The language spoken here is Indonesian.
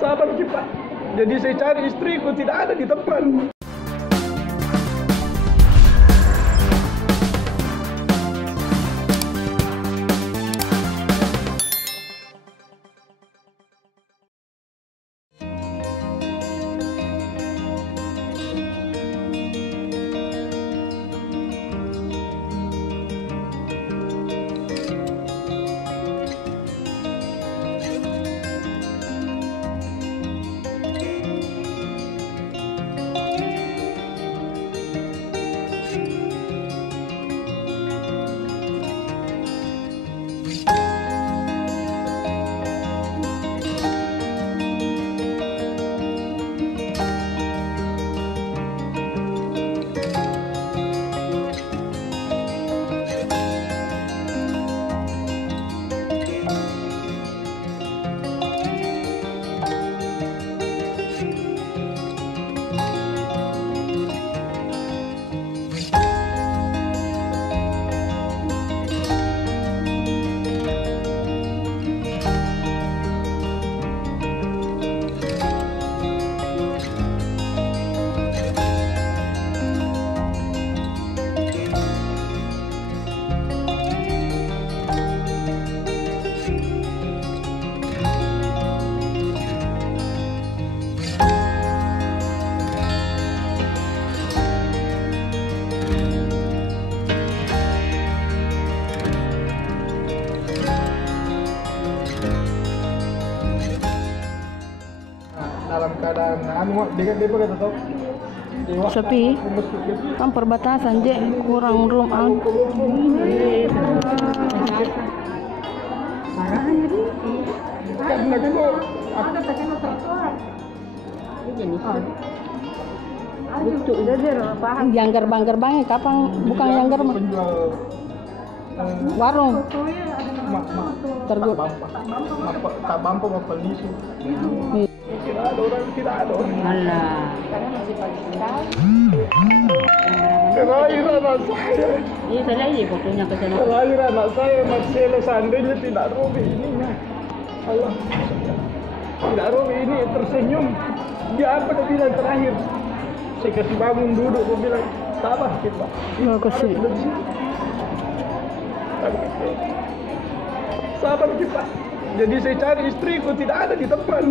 Sabar Pak. Jadi saya cari istriku tidak ada di tempat. Dalam keadaan dia kata tahu sepi kan perbatasan je kurang room out. Yang gerbang-gerbangnya kapan bukan yang gerbang warung tergut tak bampu apa lisu. Tidak ada orang. Alah. Terakhir anak saya. Iya, saya lihat fotonya ke sana. Terakhir anak saya Marcelo, seandainya tidak Robi ininya. Allah. Tidak Robi ini tersenyum. Dia apa dia bilang terakhir? Saya kasih bangun duduk, dia bilang sabar kita. Ya kasih. Sabar kita. Jadi saya cari istriku tidak ada di tempat.